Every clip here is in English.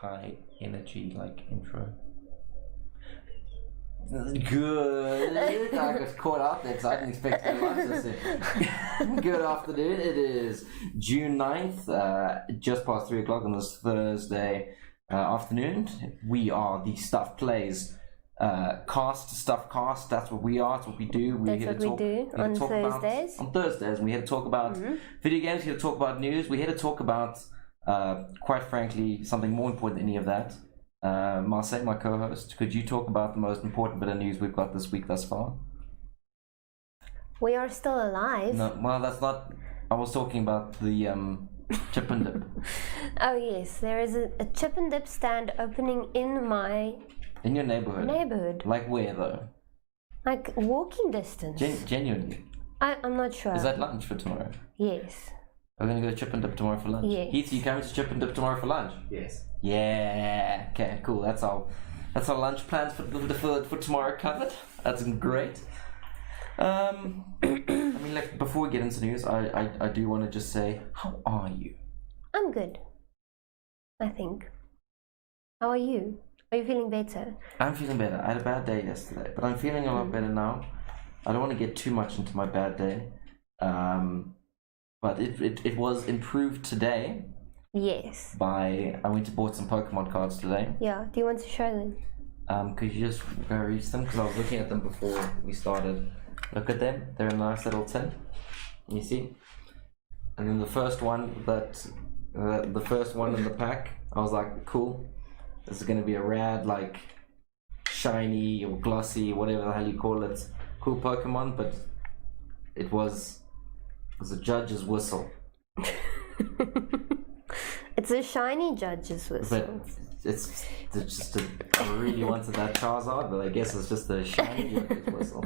high energy intro. Good. I got caught out there because I didn't expect to launch this. Good afternoon. It is June 9th, just past 3 o'clock on this Thursday afternoon. We are the Stuff Plays StuffCast. That's what we are. That's what we do. That's what we do on Thursdays. On Thursdays, we had to talk about video games. We had to talk about news. We had to talk about, quite frankly, something more important than any of that. Marseille, my co-host, could you talk about the most important bit of news we've got this week thus far? We are still alive. No, well, that's not. I was talking about the chip and dip. Oh yes, there is a chip and dip stand opening in your neighborhood. Like where though? Like walking distance. Genuinely. I'm not sure. Is that lunch for tomorrow? Yes. We're gonna go chip and dip tomorrow for lunch. Yes. Heath, you coming to chip and dip tomorrow for lunch? Yes. Yeah. Okay. Cool. That's our lunch plans for tomorrow covered. That's great. I mean, before we get into news, I do want to just say, how are you? I'm good. I think. How are you? Are you feeling better? I'm feeling better. I had a bad day yesterday, but I'm feeling a lot better now. I don't want to get too much into my bad day, but it was improved today. Yes. I went to bought some Pokemon cards today. Yeah. Do you want to show them? Could you just go reach them? Because I was looking at them before we started. Look at them. They're a nice little tin. You see? And then the first one in the pack, I was like, cool. This is going to be a rad, shiny or glossy, whatever the hell you call it, cool Pokemon, but it was a judge's whistle. It's a shiny judge's whistle. But it's just I really wanted that Charizard, but I guess it's just a shiny judge's whistle.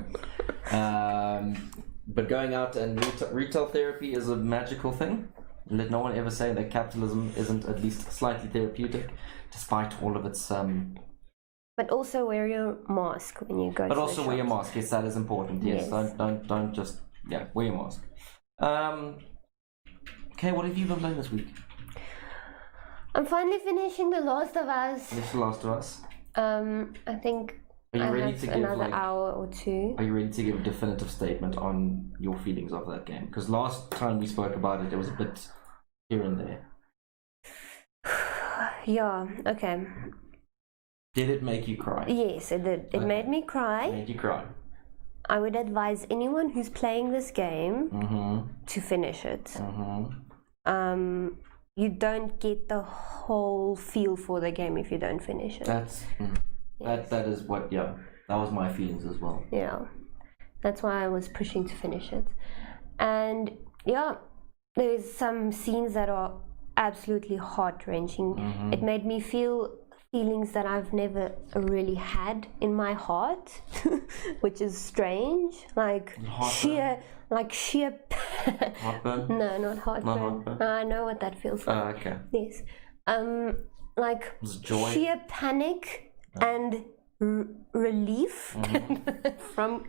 But going out and retail therapy is a magical thing. Let no one ever say that capitalism isn't at least slightly therapeutic, despite all of its. But also wear your mask when you go. But also wear your mask. Yes, that is important. Yes. Don't just wear your mask. Okay, what have you been playing this week? I'm finally finishing The Last of Us. Finish The Last of Us. I think Are you I ready have to give another hour or two. Are you ready to give a definitive statement on your feelings of that game? Because last time we spoke about it, there was a bit here and there. Yeah. Okay. Did it make you cry? Yes, it did. It made me cry. It made you cry. I would advise anyone who's playing this game to finish it. You don't get the whole feel for the game if you don't finish it. That is what that was my feelings as well. Yeah, that's why I was pushing to finish it. And yeah, there's some scenes that are absolutely heart-wrenching. It made me feel feelings that I've never really had in my heart, which is strange. Sheer heartburn? No, not heartburn. Not heartburn? I know what that feels like. Okay. Yes. Joy? Sheer panic and relief from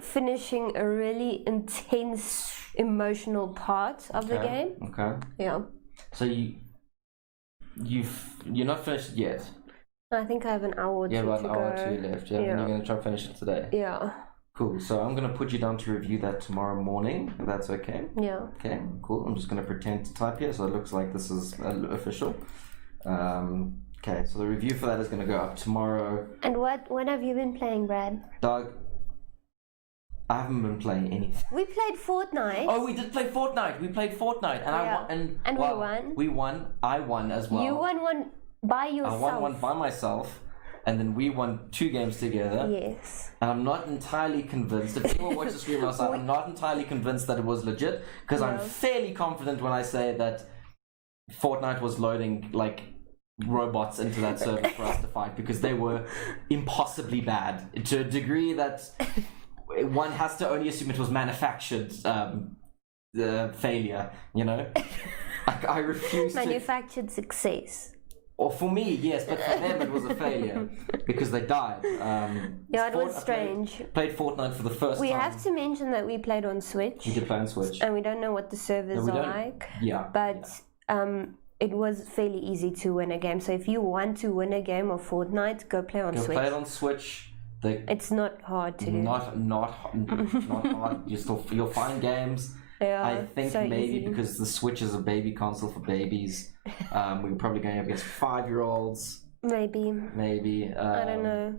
finishing a really intense emotional part of the game. Okay. Yeah. So you're not finished yet. I think I have an hour or two to go. Yeah, about an hour or two left. Yeah, and you're gonna try to finish it today. Yeah. Cool. So I'm gonna put you down to review that tomorrow morning. If that's okay. Yeah. Okay. Cool. I'm just gonna pretend to type here, so it looks like this is official. Okay. So the review for that is gonna go up tomorrow. And what have you been playing, Brad? Doug, I haven't been playing anything. We played Fortnite. Oh, we did play Fortnite. We played Fortnite, and we won. We won. I won as well. You won one by yourself. I won one by myself, and then we won 2 games together. Yes. And I'm not entirely convinced. If anyone watched the stream last night, I'm not entirely convinced that it was legit, because I'm fairly confident when I say that Fortnite was loading robots into that server for us to fight, because they were impossibly bad to a degree that one has to only assume it was manufactured failure. I refuse manufactured success. Or for me, yes, but for them it was a failure because they died. It was strange. Played Fortnite for the first time. We have to mention that we played on Switch. We did play on Switch. And we don't know what the servers are like. Yeah. But it was fairly easy to win a game. So if you want to win a game of Fortnite, go play on Switch. Play it on Switch. It's not hard to do. Not hard. You'll find games. Yeah, I think so maybe easy. because the Switch is a baby console for babies, we're probably going up against 5-year-olds. Maybe. I don't know.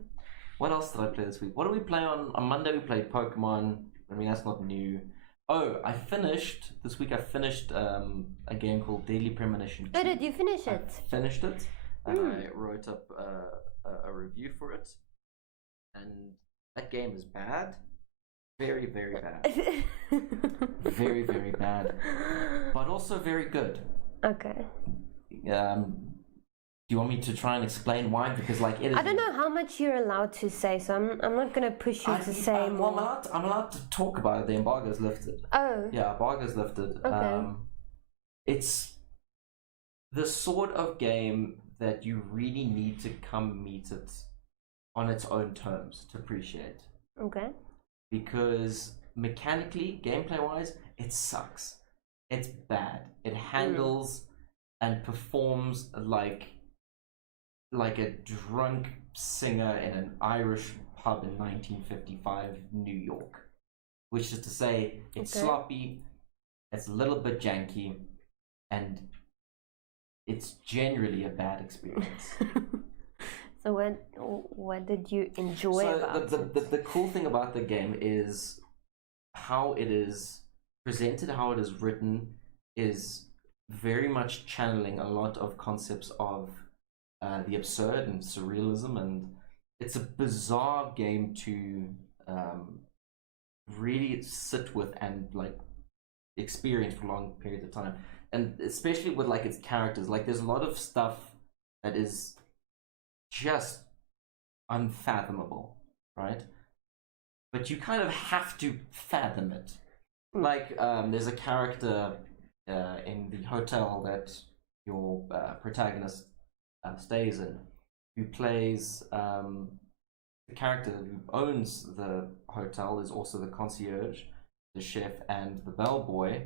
What else did I play this week? What did we play on Monday? We played Pokemon. I mean, that's not new. Oh, this week I finished a game called Deadly Premonition 2. Oh, did you finish it? I finished it, and I wrote up a review for it. And that game is bad. Very, very bad. Very, very bad. But also very good. Okay. Do you want me to try and explain why? Because like it is. I don't know how much you're allowed to say, so I'm not gonna push you to say more. Well, I'm allowed to talk about it. The embargo's lifted. Oh. Yeah, embargo's lifted. Okay. It's the sort of game that you really need to come meet it on its own terms to appreciate. Okay. Because mechanically, gameplay-wise, it sucks. It's bad. It handles and performs like a drunk singer in an Irish pub in 1955 New York. Which is to say, it's sloppy, it's a little bit janky, and it's generally a bad experience. So what did you enjoy about it? The cool thing about the game is how it is presented, how it is written, is very much channeling a lot of concepts of the absurd and surrealism, and it's a bizarre game to really sit with and like experience for long periods of time, and especially with like its characters. Like there's a lot of stuff that is just unfathomable, right? But you kind of have to fathom it. Like there's a character in the hotel that your protagonist stays in, who plays the character who owns the hotel is also the concierge, the chef, and the bellboy,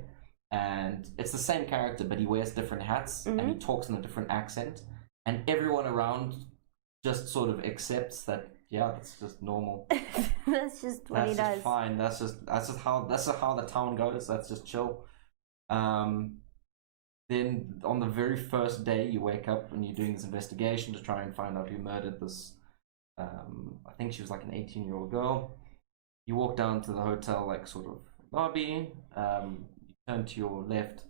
and it's the same character, but he wears different hats and he talks in a different accent, and everyone around just sort of accepts that. Yeah, that's just normal. That's just what he does. That's just fine. That's just how the town goes. That's just chill. Then on the very first day, you wake up and you're doing this investigation to try and find out who murdered this. I think she was like an 18-year-old girl. You walk down to the hotel, like sort of lobby. You turn to your left,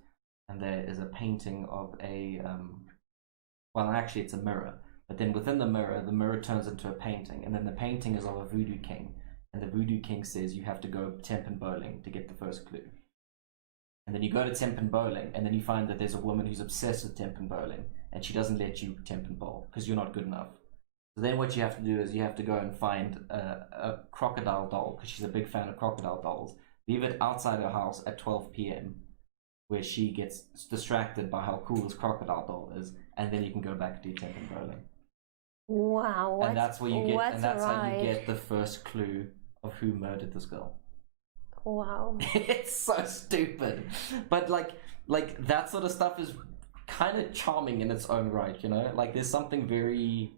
and there is a painting of a. Well, actually, it's a mirror. But then within the mirror turns into a painting, and then the painting is of a voodoo king, and the voodoo king says you have to go Tempen bowling to get the first clue. And then you go to Tempen bowling, and then you find that there's a woman who's obsessed with Tempen bowling, and she doesn't let you Tempen bowl because you're not good enough. So then what you have to do is you have to go and find a crocodile doll, because she's a big fan of crocodile dolls. Leave it outside her house at 12 p.m, where she gets distracted by how cool this crocodile doll is, and then you can go back to do Tempen bowling. Wow, and that's where you get, and that's how you get the first clue of who murdered this girl. Wow. It's so stupid, but like that sort of stuff is kind of charming in its own right, you know. Like there's something very,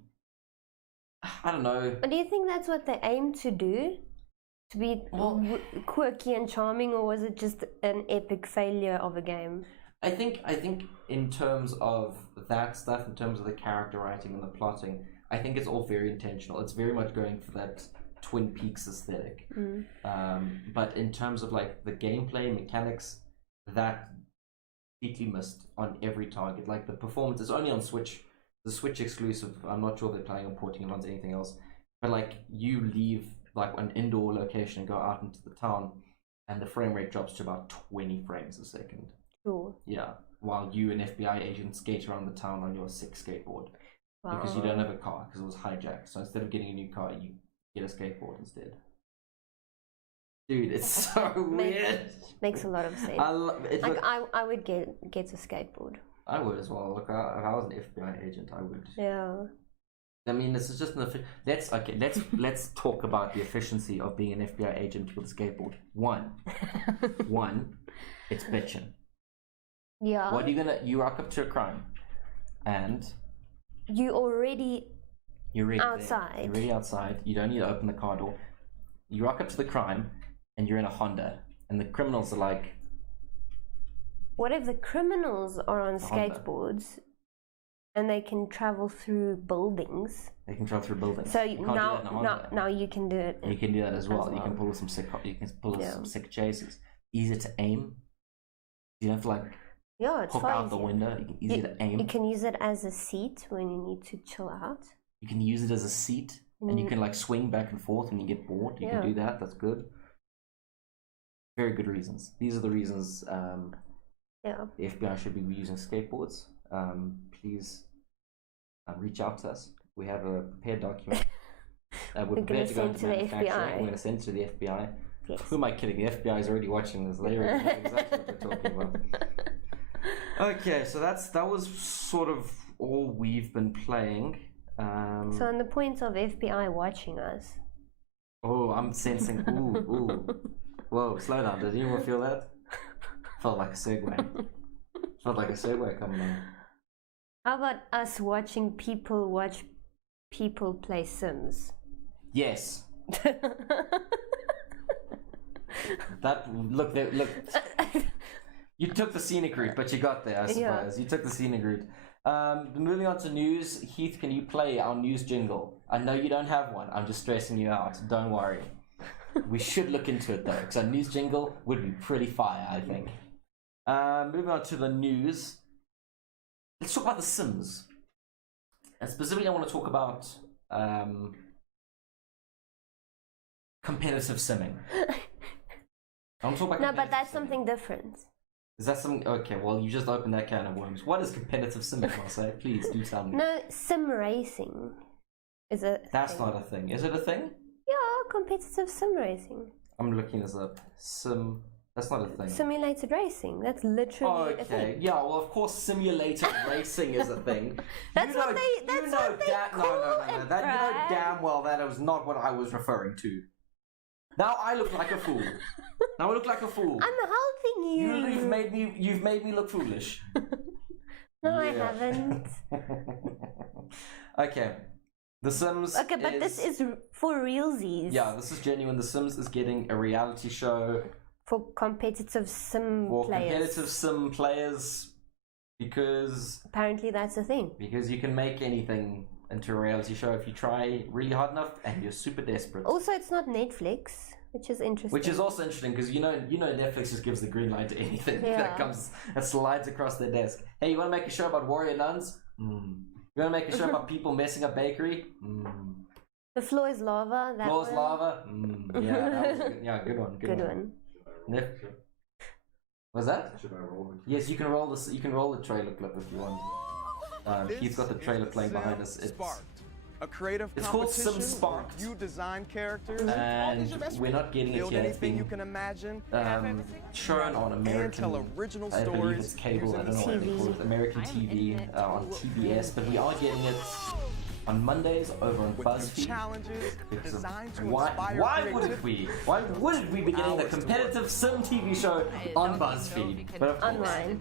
I don't know. But do you think that's what they aim to do? To be quirky and charming, or was it just an epic failure of a game? I think in terms of that stuff, in terms of the character writing and the plotting, I think it's all very intentional. It's very much going for that Twin Peaks aesthetic. But in terms of like the gameplay mechanics, that completely missed on every target. Like the performance is only on Switch, the Switch exclusive. I'm not sure if they're planning on porting it onto anything else. But like you leave like an indoor location and go out into the town, and the frame rate drops to about 20 frames a second. Cool. Yeah, while you, an FBI agent, skate around the town on your sick skateboard. Wow. Because you don't have a car, because it was hijacked. So instead of getting a new car, you get a skateboard instead. Dude, it's so weird. Makes a lot of sense. I would get a skateboard. I would as well. Look, if I was an FBI agent, I would. Yeah. I mean, this is just an let's talk about the efficiency of being an FBI agent with a skateboard. One, it's bitching. Yeah. What are you rock up to a crime? And you're already outside. There. You're already outside. You don't need to open the car door. You rock up to the crime, and you're in a Honda, and the criminals are like. What if the criminals are on skateboards, and they can travel through buildings? They can travel through buildings. So now you can do it. You can do that as well. You can pull some sick. Some sick chases. Easier to aim. You don't have to like. Yeah, it's hook out the window. You can easy to aim. You can use it as a seat when you need to chill out. You can use it as a seat, and you can like swing back and forth when you get bored. You can do that. That's good. Very good reasons. These are the reasons. The FBI should be using skateboards. Please reach out to us. We have a prepared document. We're prepared to go into manufacturing. We're going to send it to the FBI. Yes. Who am I kidding? The FBI is already watching this. They already know exactly what we're talking about. Okay, so that was sort of all we've been playing. So on the point of FBI watching us. Oh, I'm sensing. Ooh. Whoa, slow down. Did anyone feel that? Felt like a segue. Felt like a segue coming on. How about us watching people watch people play Sims? Yes. Look. You took the scenic route, but you got there, I suppose. Yeah. You took the scenic route. Moving on to news. Heath, can you play our news jingle? I know you don't have one. I'm just stressing you out. Don't worry. We should look into it, though, because our news jingle would be pretty fire, I think. Moving on to the news. Let's talk about The Sims. And specifically, I want to talk about competitive simming. I want to talk about but that's something different. Is that something? Okay, well, you just opened that can of worms. What is competitive simming, Marseille? Please do tell me. No, sim racing is a That's thing. not a thing. Is it a thing? Yeah, competitive sim racing. I'm looking this up. That's not a thing. Simulated racing. That's literally a thing. Yeah, well, of course, simulated racing is a thing. That's what they call it, You know damn well that was not what I was referring to. Now I look like a fool. I'm helping you. You've made me look foolish. No, I haven't. Okay. The Sims. Okay, but this is for realsies. Yeah, this is genuine. The Sims is getting a reality show for competitive sim players. Because apparently that's a thing. Because you can make anything into a reality show if you try really hard enough and you're super desperate. Also, it's not Netflix, which is interesting. Which is also interesting because you know Netflix just gives the green light to anything that slides across their desk. Hey, you want to make a show about warrior nuns? You want to make a show about people messing up bakery? The floor is lava. Lava. Yeah, that was good. Yeah, good one. Good one. Was that? Yes, you can roll this. You can roll the trailer clip if you want. He's got the trailer playing behind us. It's called Sim Sparked. You design characters, and we're not getting it yet. It's being shown on American. I believe it's cable. I don't know what they call it. American TV on TBS, but we are getting it on Mondays over on BuzzFeed. Why wouldn't we? Why wouldn't we be getting the competitive sim TV show on BuzzFeed? But online.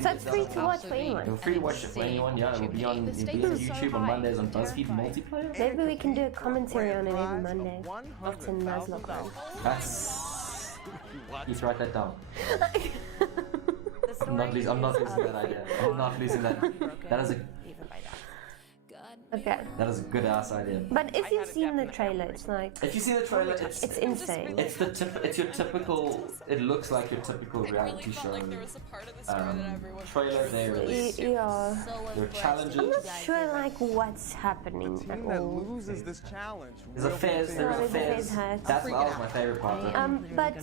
So it's free to watch for anyone. It's free to watch it for anyone. Yeah, it'll be on YouTube on Mondays on BuzzFeed multiplayer. Maybe we can do a commentary on it every Monday after Nuzlocke. That's. Please write that down. I'm not losing that idea. I'm not losing that. That is a. Okay. That is a good ass idea. But if you've seen the trailer, it's like. If you've seen the trailer, it's insane. It's your typical. It looks like your typical reality show. Trailer. There is. Yeah. There are challenges. I'm not sure like what's happening at all. Loses this challenge. There's a fez. That was my favorite part. But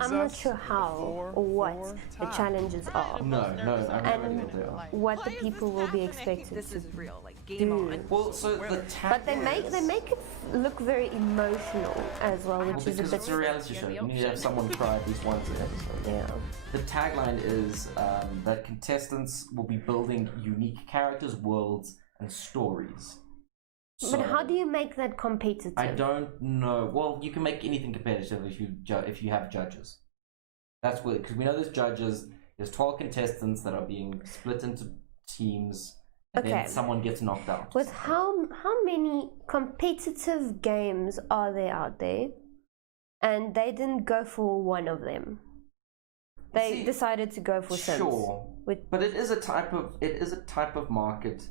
I'm not sure how or what the challenges are. No, I don't know what they are. What the people will be expected to real, like game on. Well, so the but they make it look very emotional as well, which is a bit. Because it's a reality show, you need to have someone cry at least once an episode. Yeah. The tagline is that contestants will be building unique characters, worlds, and stories. So, but how do you make that competitive? I don't know. Well, you can make anything competitive if you have judges. That's what, because we know there's judges. There's 12 contestants that are being split into teams, and then someone gets knocked out. With how many competitive games are there out there? And they didn't go for one of them. They decided to go for Sims. Sure, but it is a type of market.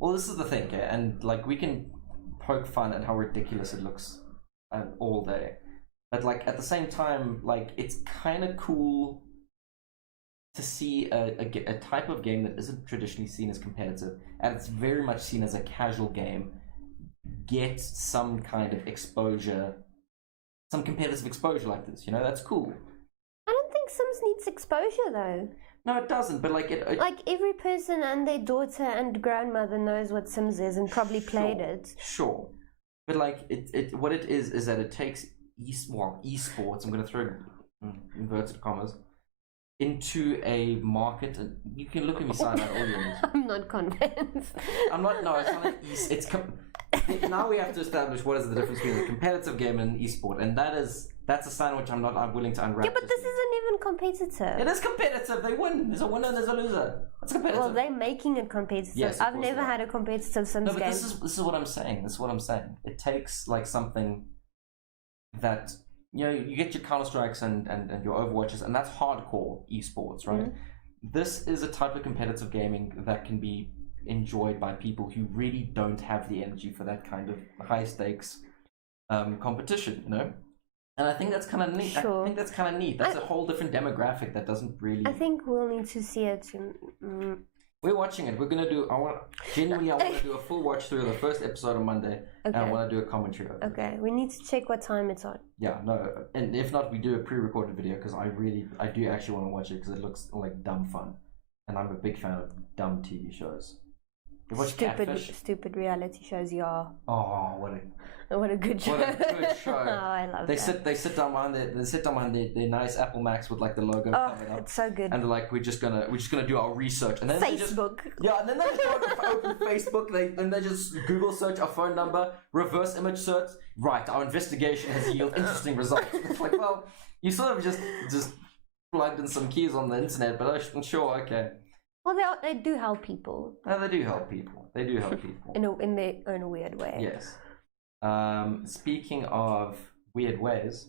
Well, this is the thing, okay? And like we can poke fun at how ridiculous it looks all day, but like at the same time, like it's kind of cool to see a type of game that isn't traditionally seen as competitive, and it's very much seen as a casual game, get some kind of exposure, some competitive exposure like this. You know, that's cool. I don't think Sims needs exposure though. No, it doesn't. But like like every person and their daughter and grandmother knows what Sims is and probably played it. Sure, but like what it is that it takes esports. I'm going to throw inverted commas into a market, and you can look at me sign out audience. I'm not convinced. I'm not. No, it's not like now we have to establish what is the difference between a competitive game and an esport, and that's a sign which I'm willing to unwrap. Yeah, but this isn't even competitive. It is competitive. They win. There's a winner and there's a loser. It's competitive. Well, they're making it competitive. Yes, I've never had a competitive Sims game. This is what I'm saying. This is what I'm saying. It takes like something that, you know, you get your Counter-Strikes and your Overwatches, and that's hardcore esports, right? Mm-hmm. This is a type of competitive gaming that can be enjoyed by people who really don't have the energy for that kind of high stakes competition, you know? And I think that's kind of neat. Sure. I think that's kind of neat. That's a whole different demographic that doesn't really... I think we'll need to see it. We're watching it. We're going to do... I want to do a full watch through of the first episode on Monday. Okay. And I want to do a commentary over it. Okay. We need to check what time it's on. Yeah, no. And if not, we do a pre-recorded video because I do actually want to watch it because it looks like dumb fun. And I'm a big fan of dumb TV shows. You watch Catfish? Stupid reality shows, yeah. Oh, what a good show! What a good show! Oh, I love that. They sit down behind their nice Apple Macs with like the logo coming up. It's so good. And they're like, we're just gonna do our research, and then Facebook. And then they just open Facebook. They just Google search our phone number, reverse image search. Right, our investigation has yielded interesting results. It's like, well, you sort of just plugged in some keys on the internet, but I'm sure, okay. Well, they do help people. No, they do help people. in their own weird way. Yes. Speaking of weird ways.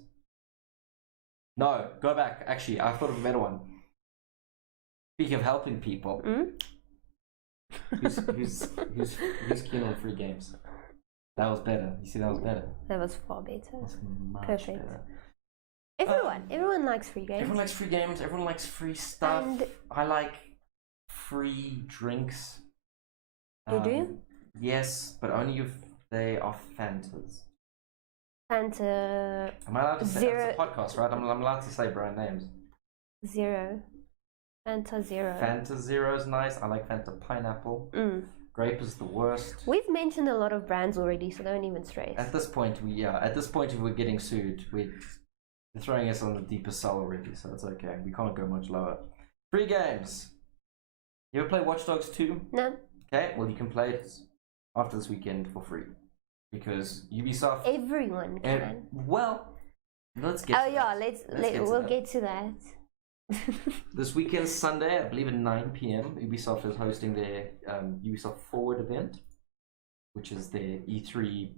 No, go back. Actually, I thought of a better one. Speaking of helping people. Who's keen on free games? That was better. You see, that was better. That was far better. That's much perfect. Better. Everyone likes free games. Everyone likes free games. Everyone likes free stuff. And I like free drinks. You do? Yes, but only if they are Fantas. Fanta. Am I allowed to say Zero. that's a podcast, right? I'm allowed to say brand names. Zero. Fanta Zero. Fanta Zero is nice. I like Fanta Pineapple. Grape is the worst. We've mentioned a lot of brands already, so don't even stress. At this point, if we're getting sued, they're throwing us on the deepest cell already, so it's okay. We can't go much lower. Free games. You ever play Watch Dogs 2? No. Okay, well you can play it after this weekend for free. Because Ubisoft... Everyone can. Well, let's get to that. We'll get to that. This weekend, Sunday, I believe at 9 p.m, Ubisoft is hosting their Ubisoft Forward event, which is their E3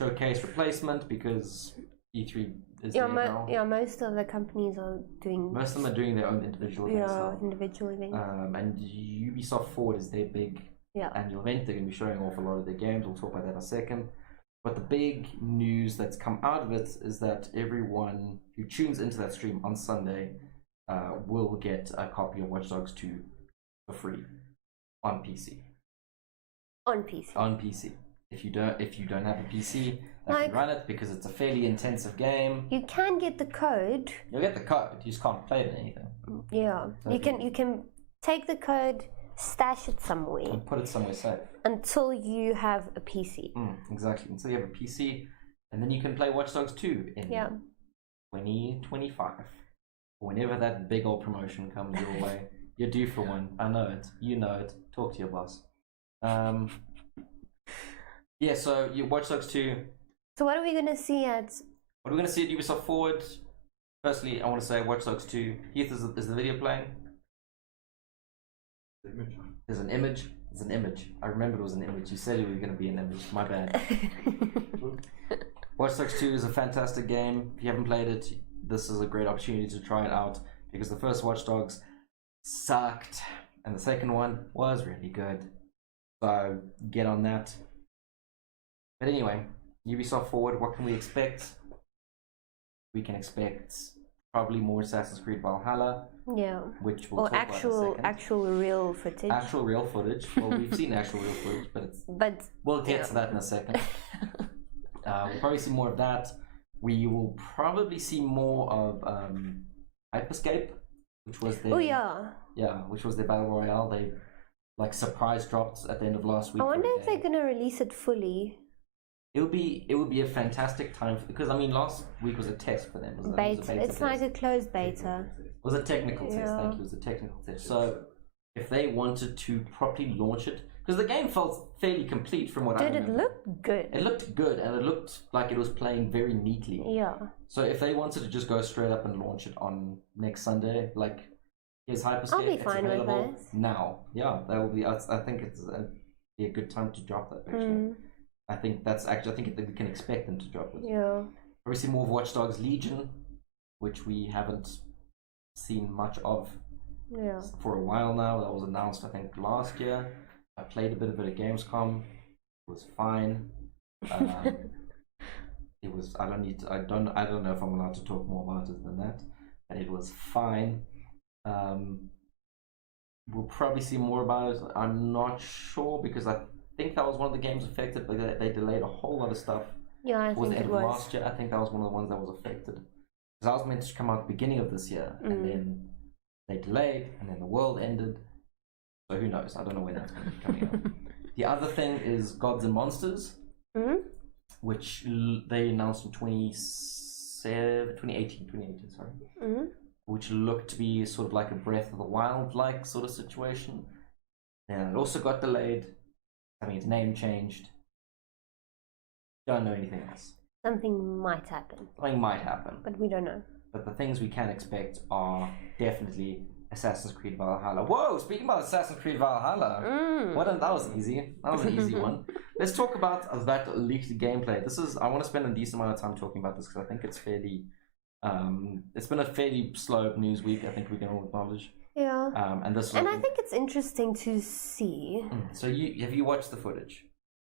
showcase replacement because E3 is now. Yeah, most of the companies are doing... Most of them are doing their own individual events. Individual events. And Ubisoft Forward is their big annual event. They're going to be showing off a lot of their games. We'll talk about that in a second. But the big news that's come out of it is that everyone who tunes into that stream on Sunday will get a copy of Watch Dogs 2 for free on PC. On PC. If you don't have a PC that can run it because it's a fairly intensive game. You can get the code. You'll get the code. You just can't play it in anything. Yeah, so you can take the code, stash it somewhere, and put it somewhere safe until you have a PC. Exactly, until you have a PC, and then you can play Watch Dogs 2 in 2025. Whenever that big old promotion comes your way, you're due for one. I know it. You know it. Talk to your boss. Yeah, so you Watch Dogs 2. So what are we going to see at... What are we going to see at Ubisoft Forward? Firstly, I want to say Watch Dogs 2. Heath, is the video playing? There's an image. There's an image. I remember it was an image. You said it was going to be an image. My bad. Watch Dogs 2 is a fantastic game. If you haven't played it, this is a great opportunity to try it out because the first Watch Dogs sucked and the second one was really good. So get on that. But anyway, Ubisoft Forward, what can we expect? We can expect probably more Assassin's Creed Valhalla. Yeah. Which we'll talk actual about in a second. actual real footage. Actual real footage. Well, we've seen actual real footage, but we'll get to that in a second. We'll probably see more of that. We will probably see more of Hyperscape, which was their which was their battle royale. They like surprise dropped at the end of last week. I wonder if they're gonna release it fully. It would be a fantastic time because I mean last week was a test for them. Beta. It's like a closed beta. It was a technical test. Thank you. It was a technical test. So if they wanted to properly launch it, because the game felt fairly complete from what I remember. Did it look good? It looked good, and it looked like it was playing very neatly. Yeah. So if they wanted to just go straight up and launch it on next Sunday, like here's Hyperscape, I'll be fine with that. Now, yeah, that will be. I think it's be a good time to drop that. Actually, I think we can expect them to drop it. Yeah. Probably see more of Watch Dogs Legion, which we haven't seen much of. Yeah. For a while now. That was announced I think last year. I played a bit of it at Gamescom. It was fine. It was. I don't know if I'm allowed to talk more about it than that. And it was fine. We'll probably see more about it. I'm not sure because I think that was one of the games affected, but they delayed a whole lot of stuff. Yeah, I Towards think the end it of was. last year, I think that was one of the ones that was affected. Because I was meant to come out at the beginning of this year, and then they delayed, and then the world ended. So who knows? I don't know when that's going to be coming out. The other thing is Gods and Monsters, which they announced in 2018, sorry. Which looked to be sort of like a Breath of the Wild-like sort of situation. And it also got delayed. I mean, its name changed. Don't know anything else. Something might happen. Something might happen. But we don't know. But the things we can expect are definitely Assassin's Creed Valhalla. Whoa, speaking about Assassin's Creed Valhalla. That was easy. That was an easy one. Let's talk about that leaked gameplay. I want to spend a decent amount of time talking about this because I think it's fairly... it's been a fairly slow news week, I think we can all acknowledge. Yeah. And I think it's interesting to see. So have you watched the footage?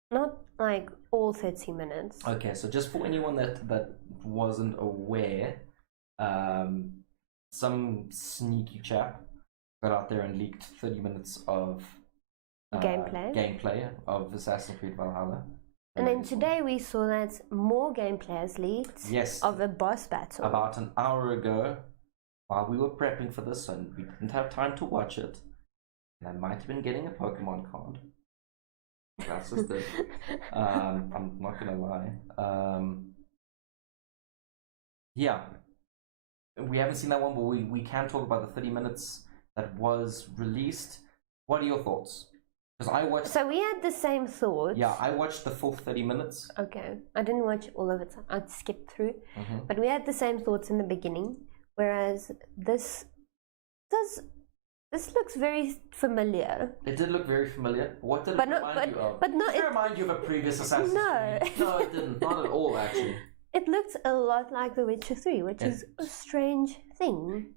Not like all 30 minutes. Okay, so just for anyone that wasn't aware, some sneaky chap got out there and leaked 30 minutes of gameplay of Assassin's Creed Valhalla. And then today we saw that more gameplay has leaked of a boss battle. About an hour ago, while we were prepping for this and we didn't have time to watch it, and I might have been getting a Pokemon card. That's just it. I'm not gonna lie. Yeah. We haven't seen that one, but we can talk about the 30 minutes that was released. What are your thoughts? Because I watched... So we had the same thoughts. Yeah, I watched the full 30 minutes. Okay. I didn't watch all of it. I skipped through. But we had the same thoughts in the beginning. Whereas this looks very familiar. It did look very familiar. What did it remind you of? But no, did it remind you of a previous Assassin's Creed? No, it didn't. Not at all, actually. It looked a lot like The Witcher 3, which is a strange thing.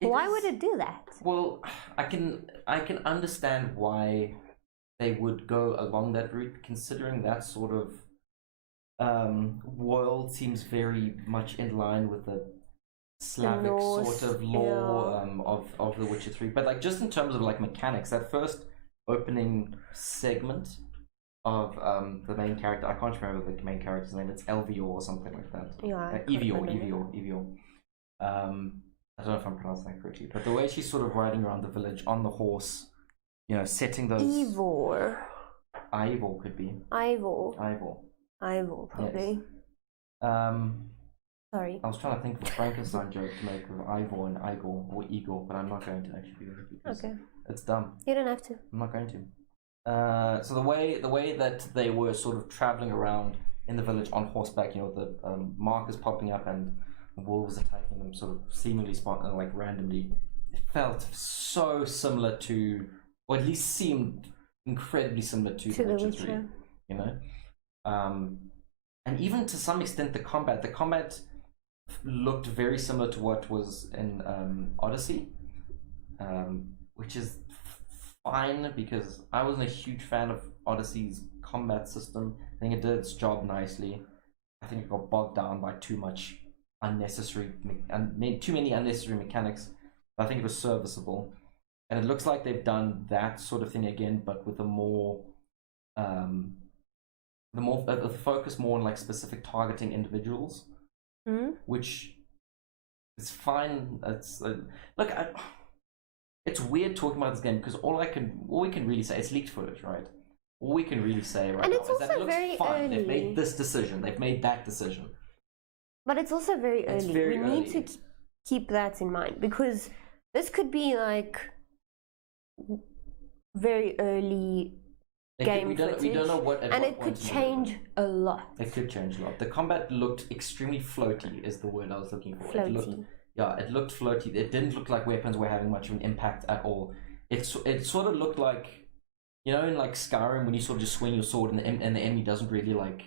Why would it do that? Well, I can understand why they would go along that route, considering that sort of world seems very much in line with the Slavic sort of lore of The Witcher 3. But like just in terms of like mechanics, that first opening segment of the main character, I can't remember the main character's name, it's Elvior or something like that. Yeah. Evior. I don't know if I'm pronouncing that correctly, but the way she's sort of riding around the village on the horse, you know, setting those... Ivor could be. Ivor, probably. Yes. Sorry. I was trying to think of a Frankenstein joke to make with Ivor and Igor, or Igor, but I'm not going to actually do it because it's dumb. You don't have to. I'm not going to. So the way that they were sort of traveling around in the village on horseback, you know, the markers popping up and wolves attacking them sort of seemingly randomly, it felt so similar to or at least seemed incredibly similar to The Witcher 3. You know, and even to some extent the combat looked very similar to what was in Odyssey, which is fine because I wasn't a huge fan of Odyssey's combat system. I think it did its job nicely. I think it got bogged down by too much unnecessary and made too many unnecessary mechanics. I think it was serviceable, and it looks like they've done that sort of thing again, but with a focus more on like specific targeting individuals, which is fine. It's it's weird talking about this game because all we can really say, it's leaked footage, right? All we can really say right now is that it looks fine. They've made this decision. They've made that decision. But it's also very early. We need to keep that in mind because this could be like very early game footage. We don't know what, and it could change a lot. It could change a lot. The combat looked extremely floaty, is the word I was looking for. Floaty. It looked floaty. It didn't look like weapons were having much of an impact at all. It sort of looked like, you know, in like Skyrim when you sort of just swing your sword and the enemy doesn't really like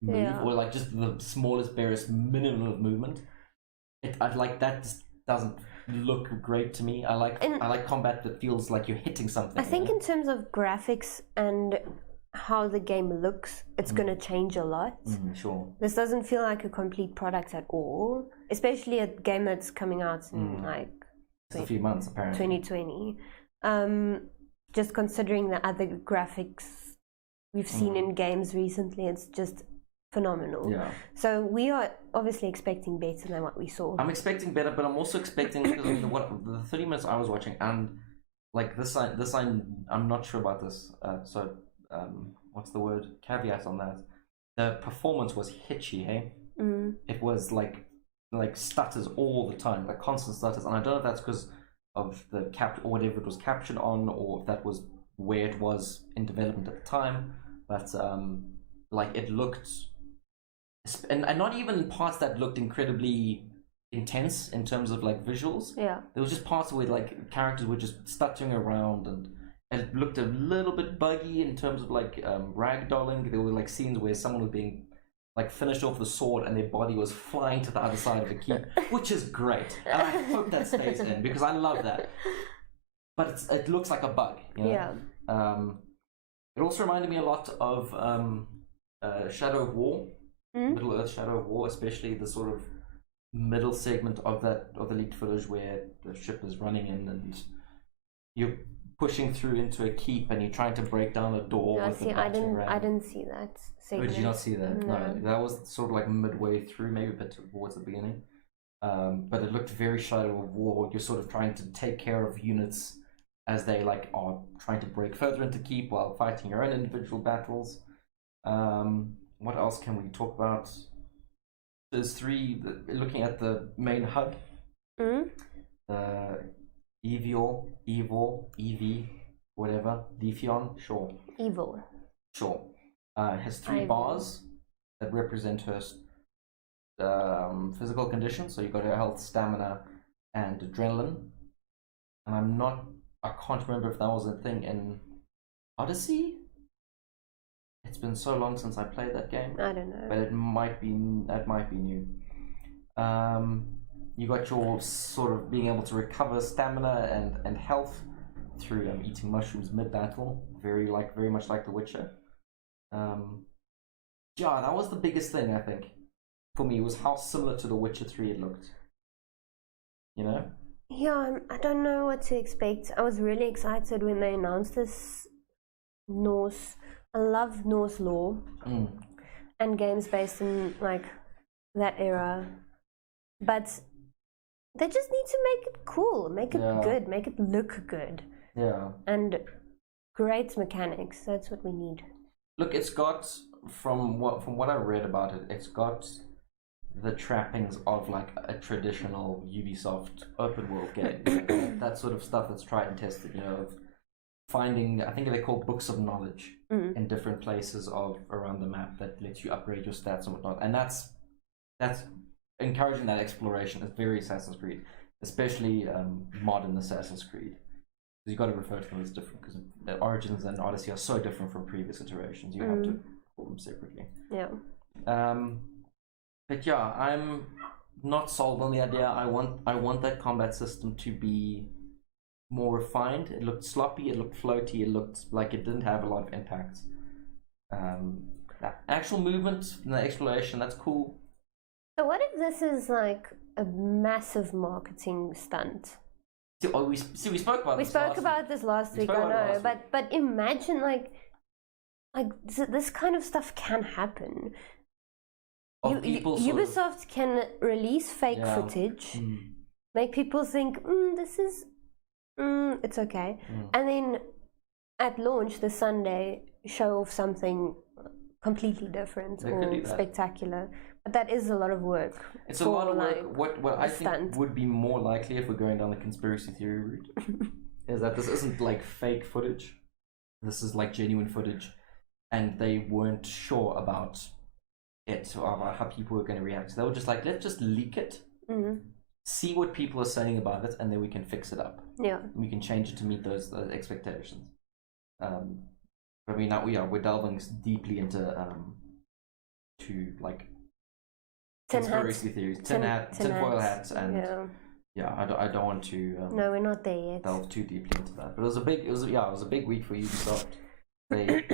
move, or like just the smallest, barest minimum of movement. That just doesn't look great to me. I like combat that feels like you're hitting something. I think in terms of graphics and how the game looks, it's gonna change a lot. Sure. This doesn't feel like a complete product at all, especially a game that's coming out in like a few months apparently. 2020. Just considering the other graphics we've seen in games recently, it's just phenomenal. Yeah. So we are obviously expecting better than what we saw. I'm expecting better, but I'm also expecting because the 30 minutes I was watching, and like this I'm not sure about this. What's the word? Caveat on that. The performance was hitchy, hey? It was like stutters all the time, like constant stutters, and I don't know if that's because of the or whatever it was captured on, or if that was where it was in development at the time. But like it looked, and not even parts that looked incredibly intense in terms of like visuals. Yeah, there was just parts where like characters were just stuttering around, and it looked a little bit buggy in terms of like ragdolling. There were like scenes where someone was being like finished off the sword and their body was flying to the other side of the keep, which is great, and I hope that stays in because I love that. But it looks like a bug, you know? Yeah. It also reminded me a lot of Shadow of War, Middle Earth Shadow of War, especially the sort of middle segment of the leaked footage where the ship is running in and you're pushing through into a keep and you're trying to break down a door. No, see, I didn't see that segment. Did you not see that? No, that was sort of like midway through, maybe a bit towards the beginning. But it looked very Shadow of War. You're sort of trying to take care of units as they like are trying to break further into keep while fighting your own individual battles. What else can we talk about? There's looking at the main hub. Evil, whatever, Defion, sure. Evil. Sure. It has 3 bars that represent her physical condition. So you've got her health, stamina, and adrenaline. And I can't remember if that was a thing in Odyssey. It's been so long since I played that game. I don't know. But that might be new. You got your sort of being able to recover stamina and health through eating mushrooms mid-battle, very much like The Witcher. Yeah, that was the biggest thing I think for me, was how similar to The Witcher 3 it looked. You know? Yeah, I don't know what to expect. I was really excited when they announced this Norse. I love Norse lore and games based in like that era, but they just need to make it cool, make it good, make it look good. Yeah. And great mechanics. That's what we need. Look, it's got from what I read about it, it's got the trappings of like a traditional Ubisoft open world game. That sort of stuff that's tried and tested, you know, of finding, I think they're called books of knowledge in different places around the map that lets you upgrade your stats and whatnot. And that's encouraging that exploration. It's very Assassin's Creed, especially modern Assassin's Creed. you got to refer to them as different because Origins and Odyssey are so different from previous iterations. You have to call them separately. Yeah. But yeah, I'm not sold on the idea. I want that combat system to be more refined. It looked sloppy. It looked floaty. It looked like it didn't have a lot of impact. Actual movement and the exploration, that's cool. So what if this is like a massive marketing stunt? We spoke about this last week. I know, but imagine like this kind of stuff can happen. Ubisoft can release fake footage, make people think this is it's okay, and then at launch the Sunday show off something completely different or spectacular. But that is a lot of work. It's a lot of work. What I think would be more likely if we're going down the conspiracy theory route is that this isn't like fake footage. This is like genuine footage, and they weren't sure about it or about how people were going to react. So they were just like, let's just leak it, see what people are saying about it, and then we can fix it up. Yeah, we can change it to meet those expectations. But we're delving deeply into like conspiracy theories, tinfoil hats, and I don't want to. No, we're not there yet. Delve too deeply into that. But it was a big week for Ubisoft. They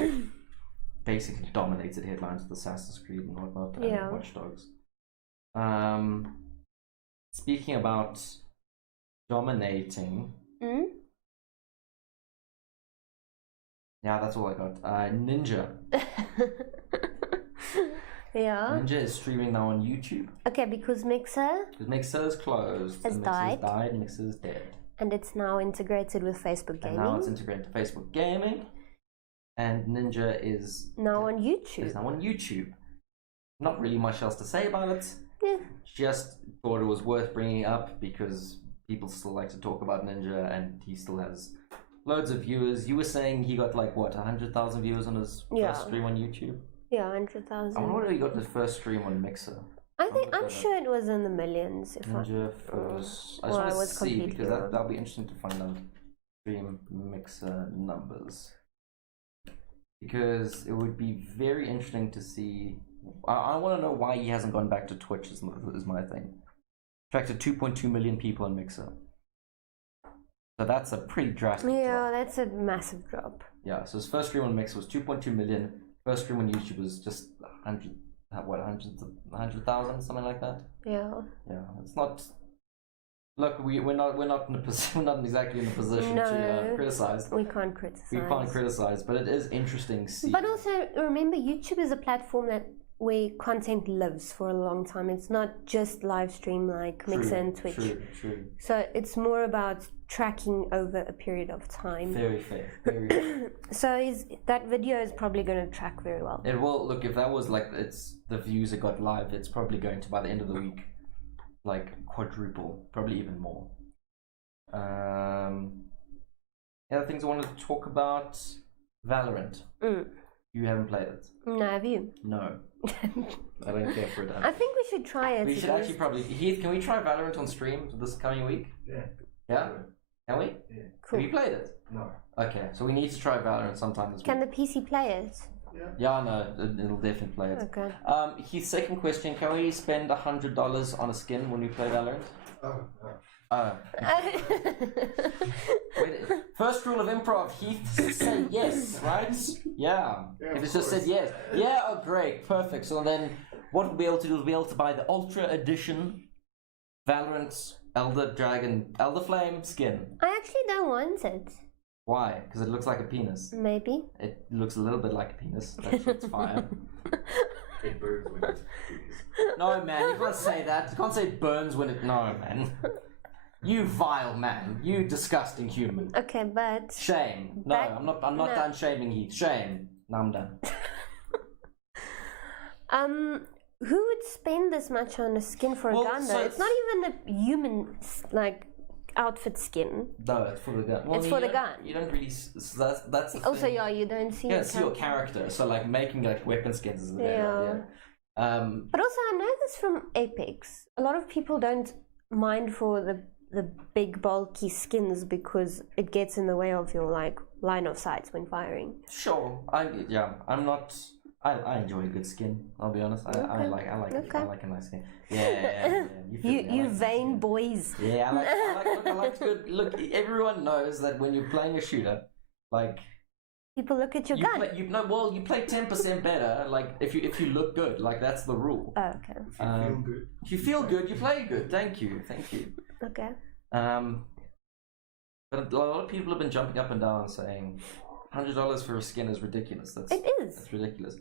basically dominated headlines with Assassin's Creed and whatnot, and Watch Dogs. Speaking about dominating. Yeah, that's all I got. Ninja. Yeah. Ninja is streaming now on YouTube. Okay, because Mixer is closed. Has died. Mixer is dead. And it's now integrated with Facebook Gaming. And now it's integrated to Facebook Gaming. And Ninja is now on YouTube. Not really much else to say about it. Yeah. Just thought it was worth bringing up because people still like to talk about Ninja, and he still has loads of viewers. You were saying he got 100,000 viewers on his first stream on YouTube? Yeah, 100,000. I wonder if he got his first stream on Mixer. I'm sure it was in the millions. Ninja first. I just want to see because that'll be interesting to find out stream Mixer numbers. Because it would be very interesting to see. I want to know why he hasn't gone back to Twitch. Is my thing. Attracted 2.2 million people on Mixer. So that's a pretty drastic drop. Yeah, that's a massive drop. Yeah, so his first stream on Mixer was 2.2 million. First stream on YouTube was just 100,000, something like that. Yeah. Yeah, it's not. Look, we're not exactly in a position to criticize. We can't criticize. But it is interesting. But also remember, YouTube is a platform where content lives for a long time. It's not just live stream like Mixer and Twitch. True. So it's more about tracking over a period of time. Very fair. Very fair. So that video is probably going to track very well. It will. Look, if that was the views it got live, it's probably going to, by the end of the week, quadruple, probably even more. Other things I wanted to talk about. Valorant. You haven't played it? No, have you? No. I don't care for it. I think we should try it. We should actually probably. Heath, can we try Valorant on stream this coming week? Yeah. Yeah? Can we? Yeah. Cool. Have you played it? No. Okay, so we need to try Valorant sometime this week. Can the PC play it? Yeah, no, it'll definitely play it. Okay. Heath's second question, can we spend $100 on a skin when we play Valorant? Wait, first rule of improv, Heath, say yes, right? Yeah. If it's just said yes. Yeah, oh great, perfect. So then what we'll be able to do is we'll be able to buy the Ultra Edition Valorant Elder Flame skin. I actually don't want it. Why? Because it looks like a penis. Maybe. It looks a little bit like a penis. That shit's fire. It burns when it's No, man, you can't say that. You can't say it burns when it... No, man. You vile man. You disgusting human. Okay, but... Shame. No, I'm not done shaming Heath. Shame. No, I'm done. Who would spend this much on a skin for a gun, though? It's not even a human, outfit skin. No, it's for the gun. Well, it's for the gun. You don't really... So that's the also, thing. yeah, you don't see... Yeah, it's your character. So, making, weapon skins is the idea. But also, I know this from Apex. A lot of people don't mind for the the big bulky skins because it gets in the way of your like line of sights when firing. Sure. I'm not. I enjoy a good skin. I'll be honest. I like a nice skin. Yeah. You vain boys. Yeah, I like good. Look, everyone knows that when you're playing a shooter, like people look at your gun. You play 10% better. Like if you look good, like that's the rule. Oh, okay. If you feel good, you play good. Thank you. Okay. But a lot of people have been jumping up and down saying $100 for a skin is ridiculous. It is. That's ridiculous.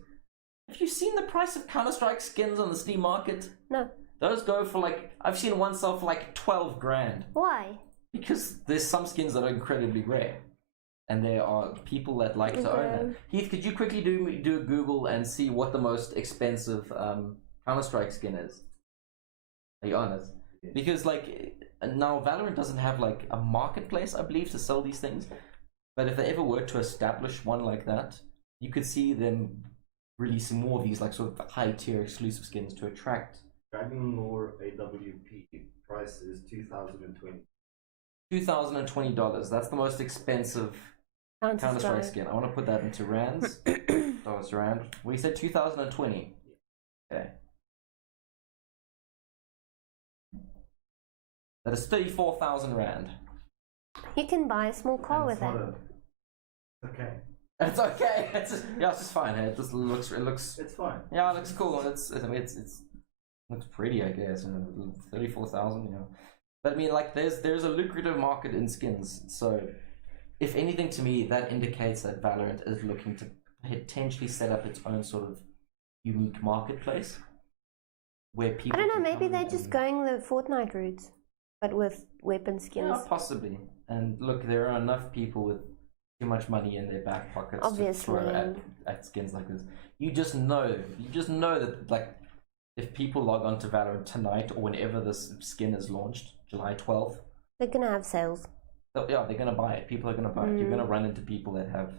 Have you seen the price of Counter-Strike skins on the Steam market? No. Those go for like, I've seen one sell for like 12 grand. Why? Because there's some skins that are incredibly rare. And there are people that like to own them. Heath, could you quickly do a Google and see what the most expensive Counter-Strike skin is? Are you honest? Because like, now Valorant doesn't have like a marketplace, I believe, to sell these things. But if they ever were to establish one like that, you could see them releasing more of these like sort of high tier exclusive skins to attract. Dragon Lore AWP price is $2,020. $2,020. That's the most expensive Counter-Strike skin. I want to put that into rands. Dollars rand. Well, you said 2020. Okay. That is 34,000 rand. You can buy a small car with it. Okay. It's okay. It's just fine. It just looks. It's fine. Yeah, it looks cool. It's looks pretty, I guess. 34,000. You know, but I mean, like, there's a lucrative market in skins. So, if anything, to me, that indicates that Valorant is looking to potentially set up its own sort of unique marketplace where people. I don't know. Maybe they're just going the Fortnite route, but with weapon skins. Yeah, possibly. And look, there are enough people with too much money in their back pockets to throw at skins like this. You just know that, like, if people log on to Valorant tonight or whenever this skin is launched, July 12th, they're gonna have sales. Yeah, they're gonna buy it. People are gonna buy it. You're gonna run into people that have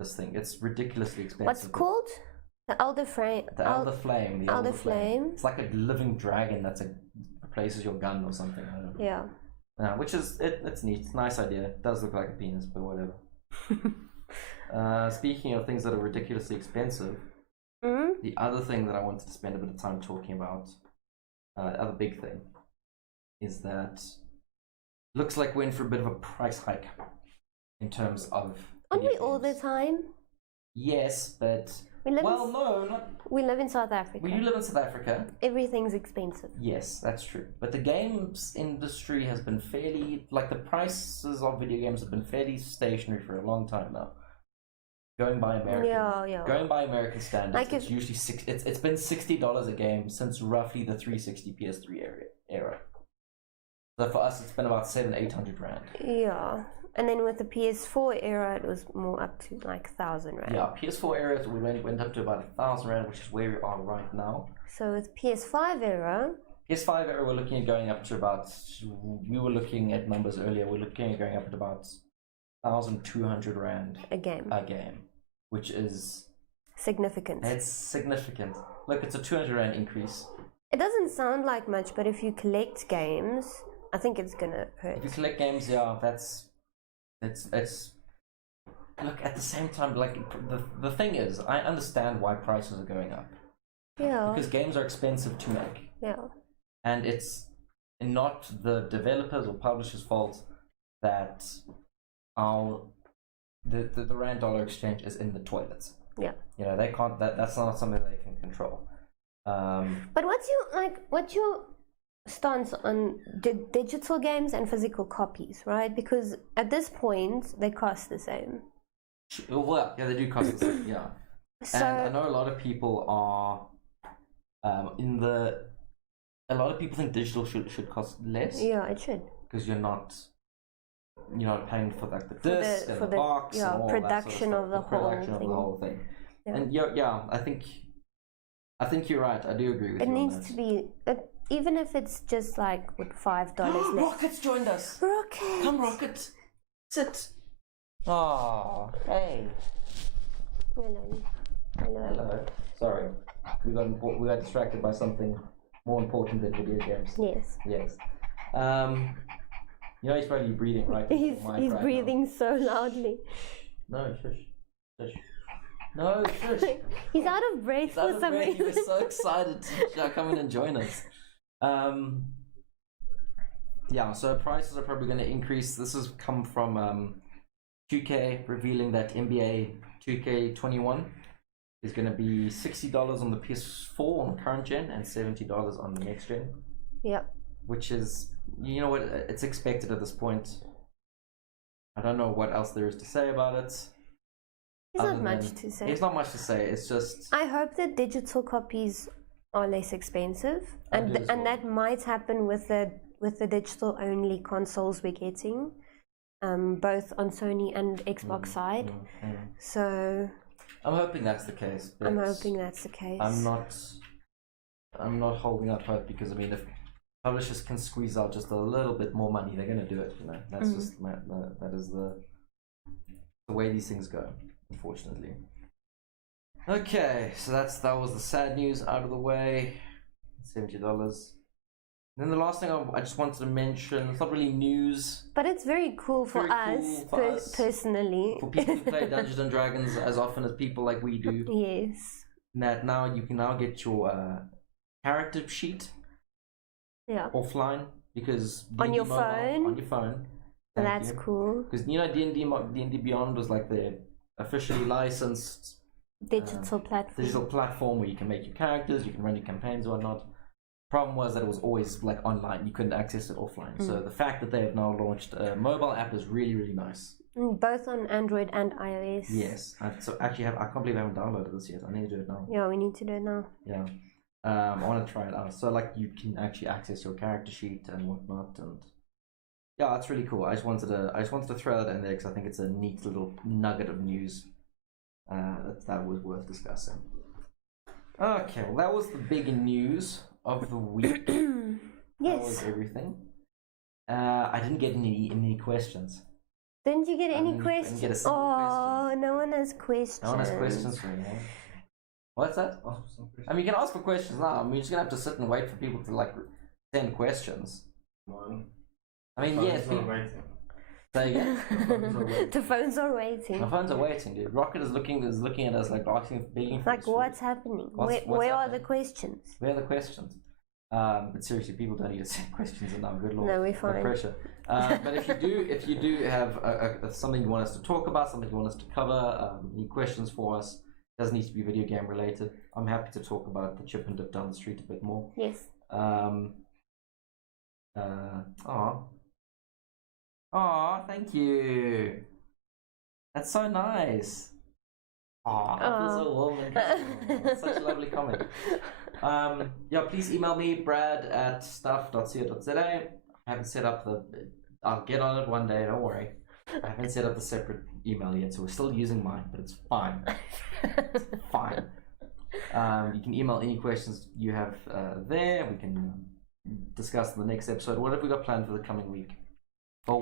this thing. It's ridiculously expensive. What's it called? The Elder Flame. The Elder Flame. The Elder Flame. It's like a living dragon that's replaces your gun or something. I don't know. Yeah. Which is it's neat. It's a nice idea. It does look like a penis, but whatever. Speaking of things that are ridiculously expensive, the other thing that I wanted to spend a bit of time talking about, the other big thing, is that looks like we're in for a bit of a price hike in terms of. Aren't we all the time? Yes, but we live in South Africa. We do live in South Africa. Everything's expensive. Yes, that's true. But the games industry has been fairly, like, the prices of video games have been fairly stationary for a long time now. Going by American standards, like it's usually it's been $60 a game since roughly the 360 PS3 era. So for us, it's been about 700-800 rand. Yeah. And then with the PS4 era, it was more up to like 1,000 rand. Yeah, PS4 era, we went up to about 1,000 rand, which is where we are right now. So with PS5 era, we're looking at going up to about. We were looking at numbers earlier. We're looking at going up to about 1,200 rand a game, which is significant. It's significant. Look, it's a 200 rand increase. It doesn't sound like much, but if you collect games, I think it's gonna hurt. If you collect games, yeah, it's look, at the same time, like, the thing is, I understand why prices are going up. Yeah. Because games are expensive to make. Yeah. And it's not the developers or publishers' fault that the rand dollar exchange is in the toilets. Yeah. You know, they can't. That's not something they can control. But what's your stance on digital games and physical copies, right? Because at this point they cost the same. Well, yeah, they do cost the same. Yeah. So, and I know a lot of people are a lot of people think digital should cost less. Yeah, it should. Because you're not paying for like the disc and the box and all production that sort of stuff. of the whole thing. Yeah. And I think you're right. I do agree with you. It needs to be, even if it's just like with $5 less. Rocket's joined us. Rocket, come Rocket, sit. Oh, hey. Hello. Sorry, we got distracted by something more important than video games. Yes. You know he's probably breathing right. He's breathing so loudly. No, shush. No, shush. He's out of breath for some reason. He was so excited to come in and join us. Yeah, so prices are probably going to increase. This has come from 2K revealing that NBA 2K21 is going to be $60 on the PS4 on current gen and $70 on the next gen. Yep. Which is, you know what, it's expected at this point. I don't know what else there is to say about it. There's not much to say. There's not much to say. It's just. I hope that digital copies are less expensive, and that might happen with the digital only consoles we're getting, both on Sony and Xbox side. So. I'm hoping that's the case. I'm hoping that's the case. I'm not holding up hope because I mean, if publishers can squeeze out just a little bit more money, they're going to do it. You know, that's just that is the way these things go. Unfortunately. Okay, so that was the sad news out of the way. $70. Then the last thing I just wanted to mention, it's not really news. But it's very cool for us, personally. For people who play Dungeons and Dragons as often as people like we do. Yes. That now you can now get your character sheet. Yeah. Offline because on your phone. On your phone. That's cool. Because you know D&D Beyond was like the officially licensed digital platform where you can make your characters, you can run your campaigns and whatnot. Problem was that it was always like online, you couldn't access it offline. So the fact that they have now launched a mobile app is really, really nice. Both on Android and iOS. Yes. So actually I can't believe I haven't downloaded this yet. I need to do it now. Yeah, we need to do it now. Yeah. I want to try it out. So like you can actually access your character sheet and whatnot, and yeah, it's really cool. I just wanted to throw that in there because I think it's a neat little nugget of news that was worth discussing. Okay, well that was the big news of the week. Yes. That was everything. I didn't get any questions. Didn't you get any questions? Didn't get a single question. No one has questions. No one has questions for me. What's that? I mean, you can ask for questions now. I mean, you're just gonna have to sit and wait for people to like send questions. I mean, yes. Say again. The phones are waiting. My phones are waiting, dude. Rocket is looking at us like asking, begging for. Like, what's happening? Where are the questions? Where are the questions? But seriously, people don't need to send questions now. Good lord. No, we're fine. No pressure. But if you do have something you want us to talk about, something you want us to cover, any questions for us. Doesn't need to be video game related. I'm happy to talk about the chip and dip down the street a bit more. Yes. Thank you. That's so nice. I feel so warm and that's such a lovely comment. Yeah, please email me, brad@stuff.co.za. I haven't set up I'll get on it one day, don't worry. I haven't set up the separate email yet, so we're still using mine, but it's fine. It's fine. You can email any questions you have there. We can discuss in the next episode. What have we got planned for the coming week? Well,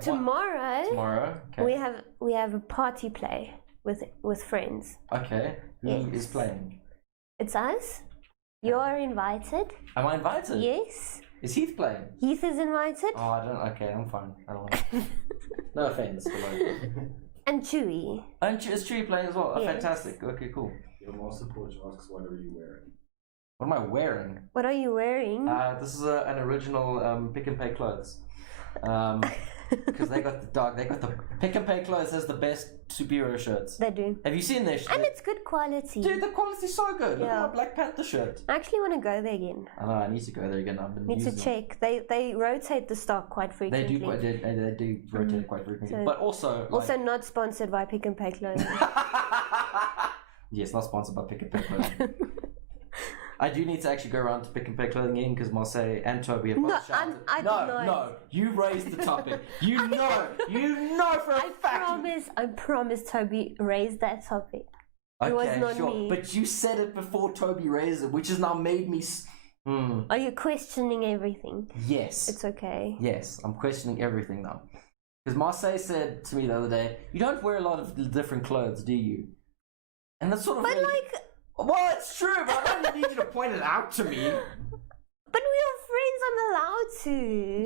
tomorrow, okay. we have a party play with friends. Okay, who is playing? It's us. You are invited. Am I invited? Yes. Is Heath playing? Heath is invited. Oh, I don't. Okay, I'm fine. I don't want. No offense. And Chewy. And is Chewy playing as well? Oh, yes. Fantastic. Okay, cool. Your master coach asks, "What are you wearing?" What am I wearing? What are you wearing? This is an original Pick and Pay clothes. Because they got the Pick and Pay clothes has the best superhero shirts. They do. Have you seen their shirts? And it's good quality. Dude, the quality's so good. Look at my Black Panther shirt. I actually want to go there again. I know, I need to go there again. Need to check. They rotate the stock quite frequently. They do rotate quite frequently. So, but also not sponsored by Pick and Pay clothing. Yes, not sponsored by Pick and Pay clothing. I do need to actually go around to Pick and Pay clothing again because Marseille and Toby have both shouted. No, you raised the topic. You know for a fact. I promise Toby raised that topic. Okay, it was not sure. me. But you said it before Toby raised it, which has now made me. Are you questioning everything? Yes. It's okay. Yes, I'm questioning everything now. Because Marseille said to me the other day, "You don't wear a lot of different clothes, do you?" And that's sort of. But well, it's true, but I don't need you to point it out to me. But we are friends, I'm allowed to.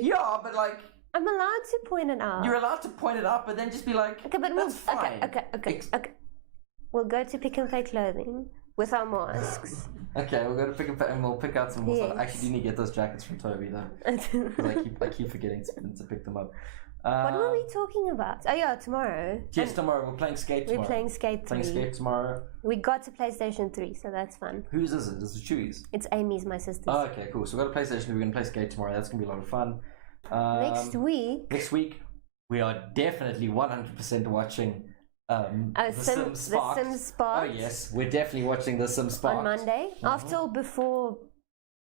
Yeah, but like, I'm allowed to point it out. You're allowed to point it out, but then just be like, Okay, but that's fine. Okay. We'll go to Pick and Pay Clothing with our masks. Okay, we'll go to Pick and Pay and we'll pick out some more stuff. Yes. Actually, do need to get those jackets from Toby though, because I keep forgetting to pick them up. What were we talking about? Oh yeah, tomorrow. Yes, tomorrow we're playing Skate. Tomorrow. We're playing Skate 3. Playing Skate tomorrow. We got to PlayStation 3, so that's fun. Whose is it? Is it Chewy's? It's Amy's, my sister's. Oh, okay, cool. So we've got a PlayStation. We're going to play Skate tomorrow. That's going to be a lot of fun. Next week, we are definitely 100% watching The Sims Spark. The Sims Spark. Oh, yes. We're definitely watching The Sims Spark. On Monday, after or before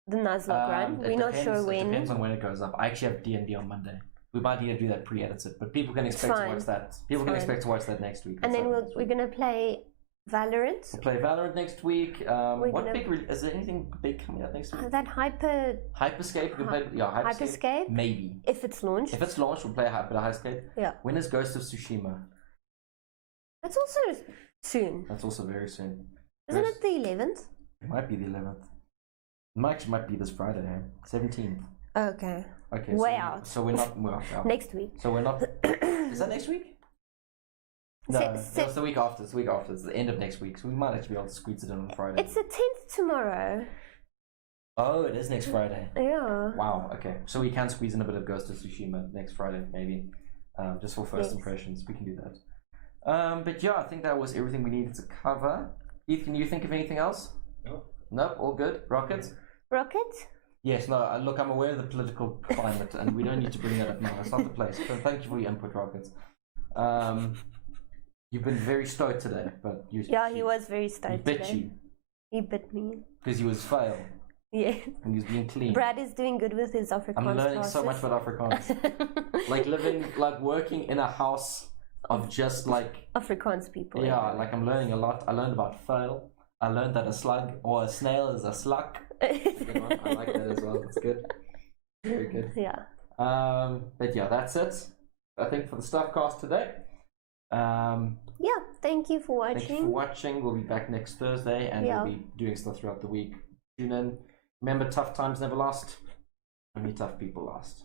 the Nuzlocke run. We're not sure when. It depends on when it goes up. I actually have D&D on Monday. We might need to do that pre-edited, but people can expect to watch that. People can expect to watch that next week. And then we're going to play Valorant. We'll play Valorant next week. Is there anything big coming out next week? That Hyperscape. We can play, Hyperscape. Maybe. If it's launched. If it's launched, we'll play Hyperscape. Yeah. When is Ghost of Tsushima? That's also soon. That's also very soon. Isn't it the 11th? It might be the 11th. It might be this Friday, 17th. Okay. Okay. Way out. So we're not out. Next week. So we're not. Is that next week? No, it's the week after. It's the week after. It's the end of next week. So we might actually be able to squeeze it in on Friday. It's the 10th tomorrow. Oh, it is next Friday. Yeah. Wow. Okay. So we can squeeze in a bit of Ghost of Tsushima next Friday, maybe. Just for first impressions, we can do that. But yeah, I think that was everything we needed to cover. Heath, can you think of anything else? No. Nope. All good. Rocket? Yes, no, look, I'm aware of the political climate, and we don't need to bring that up now. It's not the place. So thank you for your input, Rockets. You've been very stoked today, but you. Yeah, he was very stoked today. He bit me. Because he was fail. Yeah. And he was being clean. Brad is doing good with his Afrikaans I'm learning classes. so much about Afrikaans. working in a house of just Afrikaans people. Yeah, I'm learning a lot. I learned about fail. I learned that a slug or a snail is a slug. Good one. I like that as well. That's good. Very good. Yeah. But yeah, that's it. I think for the StuffCast today. Yeah. Thank you for watching. Thank you for watching. We'll be back next Thursday, and we'll be doing stuff throughout the week. Tune in. Remember, tough times never last. Only tough people last.